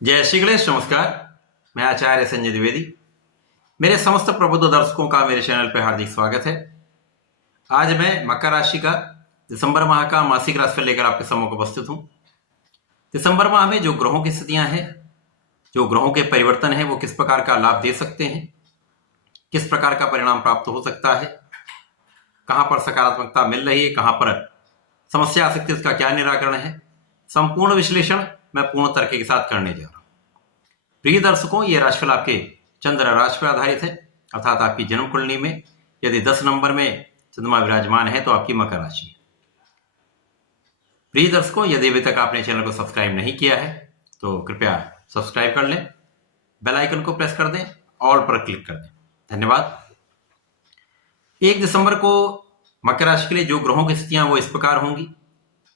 जय श्री गणेश। नमस्कार, मैं आचार्य संजय द्विवेदी। मेरे समस्त प्रबुद्ध दर्शकों का मेरे चैनल पर हार्दिक स्वागत है। आज मैं मकर राशि का दिसंबर माह का मासिक राशिफल लेकर आपके सम्मुख उपस्थित हूं। दिसंबर माह में जो ग्रहों की स्थितियां हैं, जो ग्रहों के परिवर्तन हैं, वो किस प्रकार का लाभ दे सकते हैं, किस प्रकार का परिणाम प्राप्त हो सकता है, कहां पर सकारात्मकता मिल रही है, कहां पर समस्या आ सकती है, उसका क्या निराकरण है, संपूर्ण विश्लेषण मैं पूर्ण तर्क के साथ करने जा रहा हूं। प्रिय दर्शकों, यह राशिफल आपके चंद्र राशि पर आधारित है, अर्थात आपकी जन्म कुंडली में यदि 10 नंबर में चंद्रमा विराजमान है तो आपकी मकर राशि है। प्रिय दर्शकों, यदि अभी तक आपने चैनल को सब्सक्राइब नहीं किया है तो कृपया सब्सक्राइब कर लें, बेल आइकन को प्रेस कर दें, ऑल पर क्लिक कर दें। धन्यवाद। 1 दिसंबर को मकर राशि के लिए जो ग्रहों की स्थितियां वो इस प्रकार होंगी।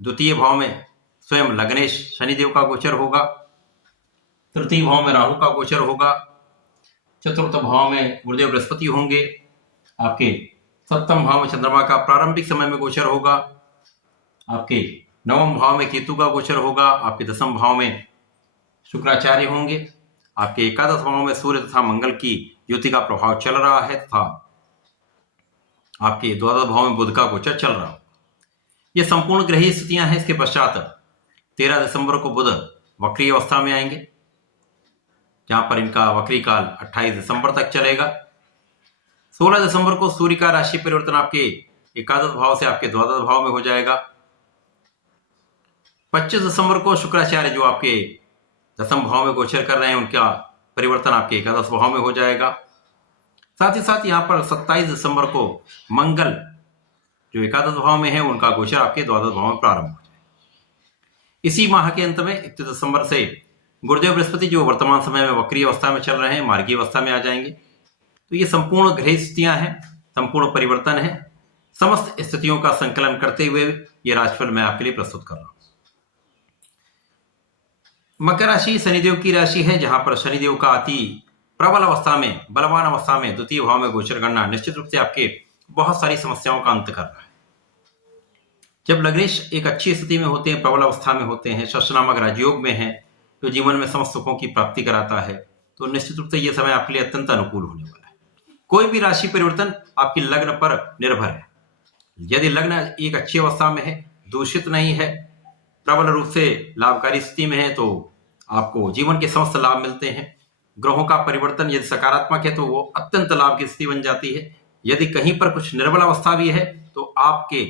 द्वितीय भाव में स्वयं लग्नेश शनिदेव का गोचर होगा, तृतीय भाव में राहु का गोचर होगा, चतुर्थ भाव में गुरुदेव बृहस्पति होंगे, आपके सप्तम भाव में चंद्रमा का प्रारंभिक समय में गोचर होगा, आपके नवम भाव में केतु का गोचर होगा, आपके दसम भाव में शुक्राचार्य होंगे, आपके एकादश भाव में सूर्य तथा मंगल की युति का प्रभाव चल रहा है तथा आपके द्वादश भाव में बुध का गोचर चल रहा है। ये संपूर्ण ग्रहीय स्थितियां हैं। इसके पश्चात 13 दिसंबर को बुध वक्री अवस्था में आएंगे, जहां पर इनका वक्री काल 28 दिसंबर तक चलेगा। 16 दिसंबर को सूर्य का राशि परिवर्तन आपके एकादश भाव से आपके द्वादश भाव में हो जाएगा। 25 दिसंबर को शुक्राचार्य जो आपके दसम भाव में गोचर कर रहे हैं, उनका परिवर्तन आपके एकादश भाव में हो जाएगा। साथ ही साथ यहाँ पर 27 दिसंबर को मंगल जो एकादश भाव में है, उनका गोचर आपके द्वादश भाव में प्रारंभ हो जाएगा। इसी माह के अंत में 31 दिसंबर से गुरुदेव बृहस्पति जो वर्तमान समय में वक्री अवस्था में चल रहे हैं, मार्गी अवस्था में आ जाएंगे। तो ये संपूर्ण ग्रह स्थितियां हैं, संपूर्ण परिवर्तन है। समस्त स्थितियों का संकलन करते हुए ये राशिफल मैं आपके लिए प्रस्तुत कर रहा हूं। मकर राशि शनिदेव की राशि है, जहां पर शनिदेव का अति प्रबल अवस्था में, बलवान अवस्था में द्वितीय भाव में गोचर करना निश्चित रूप से आपके बहुत सारी समस्याओं का अंत कर रहा है। जब लग्नेश एक अच्छी स्थिति में होते हैं, प्रबल अवस्था में होते हैं, षष्ठ नामक राजयोग में है, तो जीवन में समस्त सुखों की प्राप्ति कराता है, तो निश्चित रूप से यह समय आपके लिए अत्यंत अनुकूल होने वाला है। कोई भी राशि परिवर्तन आपकी लग्न पर निर्भर है। यदि लग्न एक अच्छी अवस्था में है, दूषित नहीं है, प्रबल रूप से लाभकारी स्थिति में है, तो आपको जीवन के समस्त लाभ मिलते हैं। ग्रहों का परिवर्तन यदि सकारात्मक है तो वो अत्यंत लाभ की स्थिति बन जाती है। यदि कहीं पर कुछ निर्बल अवस्था भी है तो आपके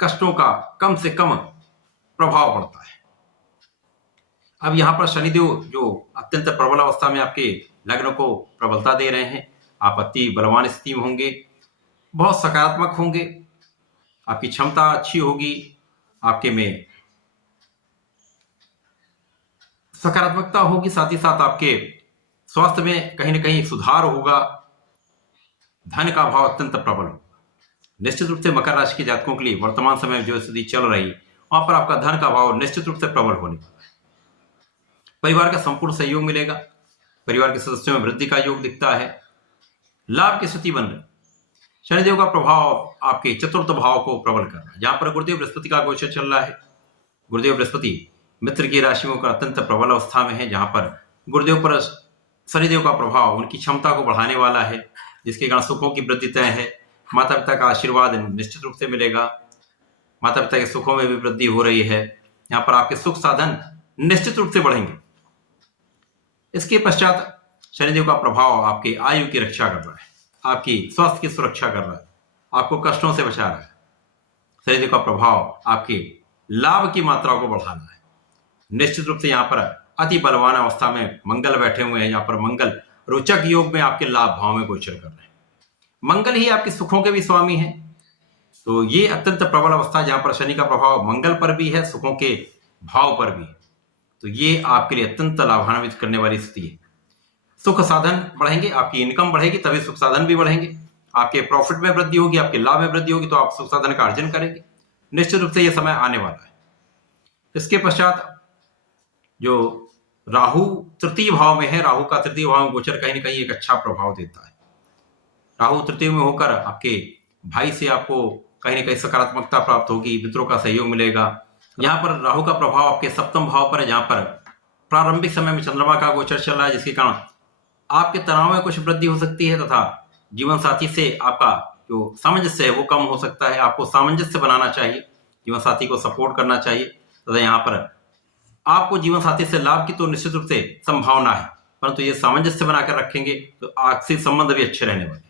कष्टों का कम से कम प्रभाव पड़ता है। अब यहां पर शनिदेव जो अत्यंत प्रबल अवस्था में आपके लग्न को प्रबलता दे रहे हैं, आप अति बलवान स्थिति में होंगे, बहुत सकारात्मक होंगे, आपकी क्षमता अच्छी होगी, आपके में सकारात्मकता होगी, साथ ही साथ आपके स्वास्थ्य में कहीं ना कहीं सुधार होगा, धन का भाव अत्यंत प्रबल होगा। निश्चित रूप से मकर राशि के जातकों के लिए वर्तमान समय में जो स्थिति चल रही, वहां पर आपका धन का भाव निश्चित रूप से प्रबल होने वाला है। परिवार का संपूर्ण सहयोग मिलेगा, परिवार के सदस्यों में वृद्धि का योग दिखता है, लाभ की स्थिति बन रही। शनिदेव का प्रभाव आपके चतुर्थ भाव को प्रबल कर रहा है, जहां पर गुरुदेव बृहस्पति का गोचर चल रहा है। गुरुदेव बृहस्पति मित्र की राशि में अत्यंत प्रबल अवस्था में है, जहां पर गुरुदेव पर शनिदेव का प्रभाव उनकी क्षमता को बढ़ाने वाला है, जिसके कारण सुखों की वृद्धि तय है। माता पिता का आशीर्वाद निश्चित रूप से मिलेगा, माता पिता के सुखों में भी वृद्धि हो रही है। यहाँ पर आपके सुख साधन निश्चित रूप से बढ़ेंगे। इसके पश्चात शनिदेव का प्रभाव आपकी आयु की रक्षा कर रहा है, आपकी स्वास्थ्य की सुरक्षा कर रहा है, आपको कष्टों से बचा रहा है। शनिदेव का प्रभाव आपके लाभ की मात्रा को बढ़ाना है। निश्चित रूप से यहाँ पर अति बलवान अवस्था में मंगल बैठे हुए हैं, यहाँ पर मंगल रोचक योग में आपके लाभ भाव में गोचर कर रहे हैं। मंगल ही आपके सुखों के भी स्वामी हैं, तो ये अत्यंत प्रबल अवस्था जहां पर शनि का प्रभाव मंगल पर भी है, सुखों के भाव पर भी है, तो ये आपके लिए अत्यंत लाभान्वित करने वाली स्थिति है। सुख साधन बढ़ेंगे, आपकी इनकम बढ़ेगी, तभी सुख साधन भी बढ़ेंगे, आपके प्रॉफिट में वृद्धि होगी, आपके लाभ में वृद्धि होगी, तो आप सुख साधन का अर्जन करेंगे। निश्चित रूप से यह समय आने वाला है। इसके पश्चात जो राहु तृतीय भाव में है, राहु का तृतीय भाव में गोचर कहीं ना कहीं एक अच्छा प्रभाव देता है। राहु तृतीय में होकर आपके भाई से आपको कहीं ना कहीं सकारात्मकता प्राप्त होगी, मित्रों का सहयोग मिलेगा। यहाँ पर राहु का प्रभाव आपके सप्तम भाव पर है, जहां पर प्रारंभिक समय में चंद्रमा का गोचर चल रहा है, जिसके कारण आपके तनाव में कुछ वृद्धि हो सकती है तथा जीवन साथी से आपका जो सामंजस्य है वो कम हो सकता है। आपको सामंजस्य बनाना चाहिए, जीवन साथी को सपोर्ट करना चाहिए तथा यहाँ पर आपको जीवन साथी से लाभ की तो निश्चित रूप से संभावना है, परंतु ये सामंजस्य बनाकर रखेंगे तो आपसी संबंध भी अच्छे रहने वाले।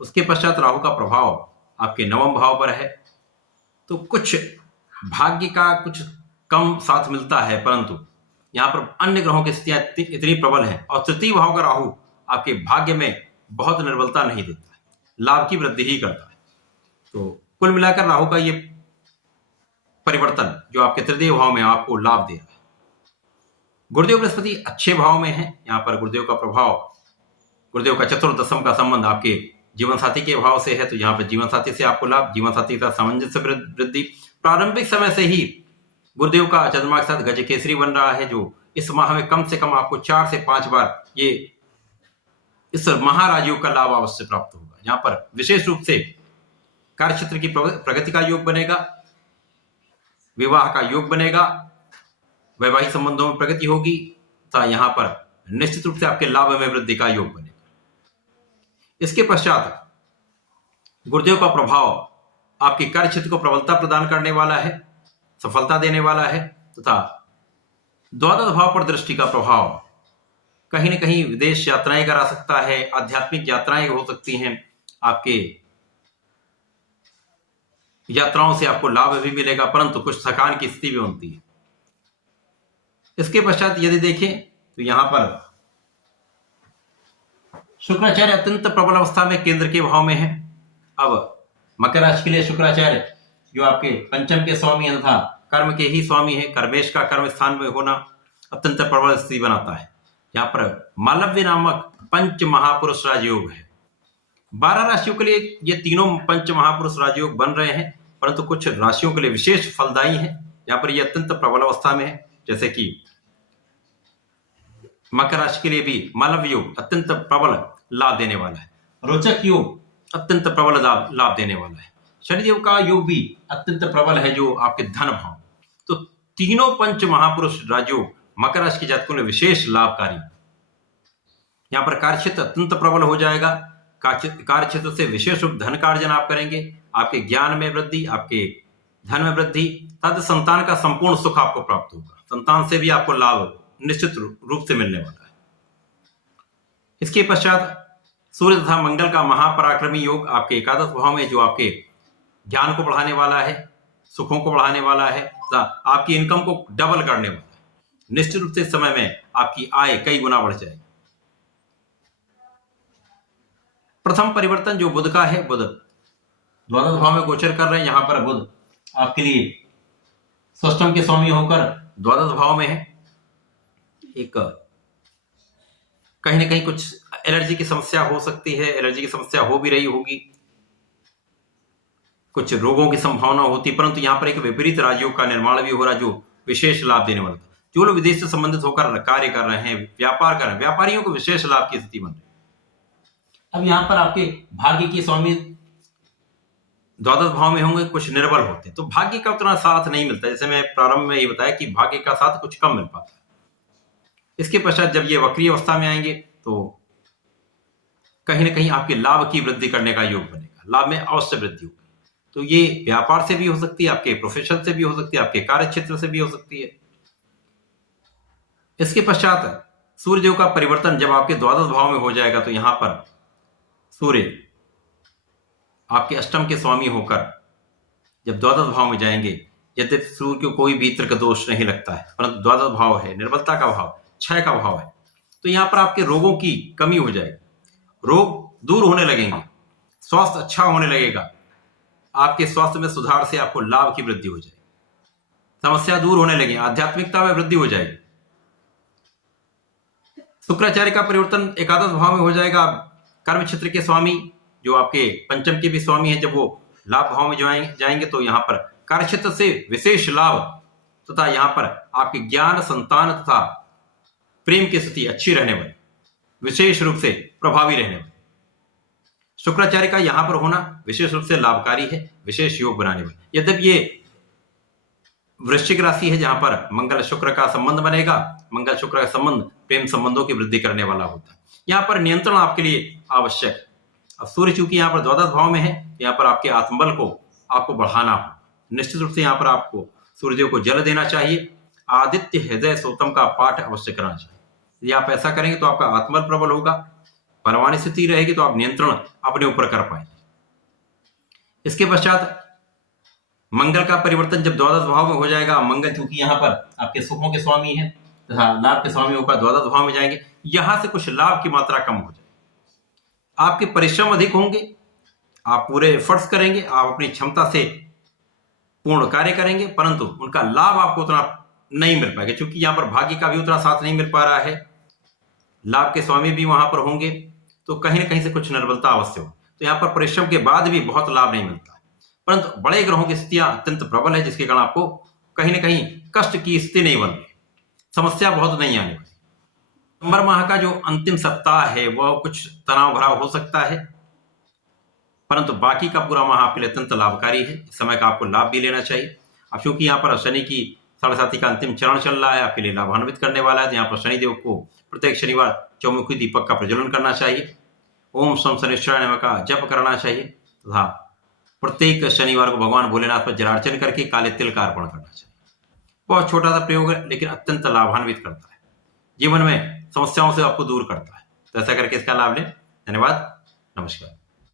उसके पश्चात राहु का प्रभाव आपके नवम भाव पर है, तो कुछ भाग्य का कुछ कम साथ मिलता है, परंतु यहाँ पर अन्य ग्रहों की स्थितियां इतनी प्रबल है और तृतीय भाव का राहु आपके भाग्य में बहुत निर्बलता नहीं देता है, लाभ की वृद्धि ही करता है। तो कुल मिलाकर राहु का ये परिवर्तन जो आपके तृतीय भाव में आपको लाभ दे रहा है। गुरुदेव बृहस्पति अच्छे भाव में है, यहाँ पर गुरुदेव का प्रभाव, गुरुदेव का चतुर्दशम का संबंध आपके जीवन साथी के भाव से है, तो यहाँ पर जीवन साथी से आपको लाभ, जीवन साथी का सामंजस्य वृद्धि। प्रारंभिक समय से ही गुरुदेव का चंद्रमा के साथ गज केसरी बन रहा है, जो इस माह में कम से कम आपको 4 से 5 बार ये इस महाराजयोग का लाभ अवश्य प्राप्त होगा। यहाँ पर विशेष रूप से कार्यक्षेत्र की प्रगति का योग बनेगा, विवाह का योग बनेगा, वैवाहिक संबंधों में प्रगति होगी तथा यहाँ पर निश्चित रूप से आपके लाभ में वृद्धि का योग बनेगा। इसके पश्चात गुरुदेव का प्रभाव आपके कार्य क्षेत्र को प्रबलता प्रदान करने वाला है, सफलता देने वाला है तथा द्वादश भाव पर दृष्टि का प्रभाव कहीं न कहीं विदेश यात्राएं करा सकता है, आध्यात्मिक यात्राएं हो सकती हैं, आपके यात्राओं से आपको लाभ भी मिलेगा, परंतु कुछ थकान की स्थिति भी बनती है। इसके पश्चात यदि देखें तो यहां पर शुक्राचार्य अत्यंत प्रबल अवस्था में केंद्र के भाव में है। अब मकर राशि के लिए शुक्राचार्य जो आपके पंचम के स्वामी है तथा कर्म के ही स्वामी है, कर्मेश का कर्म स्थान में होना अत्यंत प्रबल स्थिति बनाता है। यहाँ पर मालव्य नामक पंच महापुरुष राजयोग है। 12 राशियों के लिए ये तीनों पंच महापुरुष राजयोग बन रहे हैं, परंतु कुछ राशियों के लिए विशेष फलदायी है। यहाँ पर ये अत्यंत प्रबल अवस्था में है, जैसे कि मकर राशि के लिए भी मालव्य योग अत्यंत प्रबल लाभ देने वाला है, रोचक योग अत्यंत प्रबल लाभ देने वाला है, शनिदेव का योग भी अत्यंत प्रबल है जो आपके धन भाव। तो तीनों पंच महापुरुष राजयोग मकर राशि के जातकों में विशेष लाभकारी। यहाँ पर कार्यक्षेत्र अत्यंत प्रबल हो जाएगा, कार्यक्षेत्र से विशेष रूप धन का अर्जन आप करेंगे, आपके ज्ञान में वृद्धि, आपके धन में वृद्धि तथा संतान का संपूर्ण सुख आपको प्राप्त होगा। संतान से भी आपको लाभ निश्चित रूप से मिलने वाला है। इसके पश्चात सूर्य तथा मंगल का महापराक्रमी योग आपके एकादश भाव में, जो आपके ज्ञान को बढ़ाने वाला है, सुखों को बढ़ाने वाला है तथा आपकी इनकम को डबल करने वाला है। निश्चित रूप से इस समय में आपकी आय कई गुना बढ़ जाएगी। प्रथम परिवर्तन जो बुध का है, बुध द्वादश भाव में गोचर कर रहे हैं। यहां पर बुध आपके लिए षष्ठम के स्वामी होकर द्वादश भाव में है। एक कहीं ना कहीं कुछ एलर्जी की समस्या हो सकती है, एलर्जी की समस्या हो भी रही होगी, कुछ रोगों की संभावना होती, परंतु यहाँ पर एक विपरीत राजयोग का निर्माण भी हो रहा जो विशेष लाभ देने वाला था। जो लोग विदेश से संबंधित होकर कार्य कर रहे हैं, व्यापार कर रहे हैं, व्यापारियों को विशेष लाभ की स्थिति बन रही है। अब यहाँ पर आपके भाग्य की स्वामी द्वादश भाव में होंगे, कुछ निर्बल होते हैं, तो भाग्य का उतना साथ नहीं मिलता। जैसे मैं प्रारंभ में ये बताया कि भाग्य का साथ कुछ कम मिल पाता है। इसके पश्चात जब ये वक्रीय अवस्था में आएंगे तो कहीं ना कहीं आपके लाभ की वृद्धि करने का योग बनेगा, लाभ में अवश्य वृद्धि होगी। तो ये व्यापार से भी हो सकती है, आपके प्रोफेशन से भी हो सकती है, आपके कार्य क्षेत्र से भी हो सकती है। इसके पश्चात सूर्यदेव का परिवर्तन जब आपके द्वादश भाव में हो जाएगा तो यहां पर सूर्य आपके अष्टम के स्वामी होकर जब द्वादश भाव में जाएंगे, यद्यपि सूर्य को कोई भी तर्क दोष नहीं लगता है, परंतु द्वादश भाव है, निर्बलता का भाव, क्षय का भाव है, तो यहां पर आपके रोगों की कमी हो जाएगी, रोग दूर होने लगेंगे, स्वास्थ्य अच्छा होने लगेगा, आपके स्वास्थ्य में सुधार से आपको लाभ की वृद्धि हो जाएगी, समस्या दूर होने लगेगी, आध्यात्मिकता में वृद्धि हो जाएगी। शुक्राचार्य का परिवर्तन एकादश भाव में हो जाएगा। कर्म क्षेत्र के स्वामी जो आपके पंचम के भी स्वामी है, जब वो लाभ भाव में जाएंगे तो यहाँ पर कार्य क्षेत्र से विशेष लाभ तथा यहाँ पर आपके ज्ञान, संतान तथा प्रेम की स्थिति अच्छी रहने वाली, विशेष रूप से प्रभावी रहने वाली। शुक्राचार्य का यहाँ पर होना विशेष रूप से लाभकारी है, विशेष योग बनाने वाला। यद्यपि ये वृश्चिक राशि है जहां पर मंगल शुक्र का संबंध बनेगा। मंगल शुक्र का संबंध प्रेम संबंधों की वृद्धि करने वाला होता है। यहाँ पर नियंत्रण आपके लिए आवश्यक है। अब सूर्य चूंकि यहाँ पर द्वादश भाव में है, यहाँ पर आपके आत्मबल को आपको बढ़ाना हो। निश्चित रूप से यहाँ पर आपको सूर्यदेव को जल देना चाहिए। आदित्य हृदय सोतम का पाठ अवश्य करना चाहिए। यदि आप ऐसा करेंगे तो आपका आत्मबल प्रबल होगा, बलवान स्थिति रहेगी, तो आप नियंत्रण अपने ऊपर कर पाएंगे। इसके पश्चात मंगल का परिवर्तन जब द्वादश भाव में हो जाएगा, मंगल चूंकि यहाँ पर आपके सुखों के स्वामी है तथा लाभ के स्वामी होकर द्वादश भाव में जाएंगे, यहां से कुछ लाभ की मात्रा कम हो जाएगी। आपके परिश्रम अधिक होंगे, आप पूरे एफर्ट्स करेंगे, आप अपनी क्षमता से पूर्ण कार्य करेंगे, परंतु उनका लाभ आपको उतना नहीं मिल पाएगा, क्योंकि यहाँ पर भाग्य का भी उतना साथ नहीं मिल पा रहा है। लाभ के स्वामी भी वहां पर होंगे, तो कहीं ना कहीं से कुछ निर्बलता अवश्य हो। तो यहाँ पर परिश्रम के बाद भी बहुत लाभ नहीं मिलता, परंतु बड़े ग्रहों की स्थितियां अत्यंत प्रबल है, जिसके कारण आपको कहीं ना कहीं कष्ट की स्थिति नहीं बन रही, समस्या बहुत नहीं आने वाली। नवंबर माह का जो अंतिम सप्ताह है वह कुछ तनाव भरा हो सकता है, परंतु बाकी का पूरा माह आपके लिए अत्यंत लाभकारी है। इस समय का आपको लाभ भी लेना चाहिए। अब चूंकि यहाँ पर शनि की 7.5 का अंतिम चरण चल रहा है, आपके लिए लाभान्वित करने वाला है। यहाँ पर शनिदेव को प्रत्येक शनिवार चौमुखी दीपक का प्रज्वलन करना चाहिए, ओम शम शनिश्चराय नमः का जप करना चाहिए तथा प्रत्येक शनिवार को भगवान भोलेनाथ पर जलार्चन करके काले तिल का अर्पण करना चाहिए। बहुत छोटा सा प्रयोग है, लेकिन अत्यंत लाभान्वित करता है, जीवन में समस्याओं से आपको दूर करता है। तो ऐसा करके इसका लाभ लें। धन्यवाद, नमस्कार।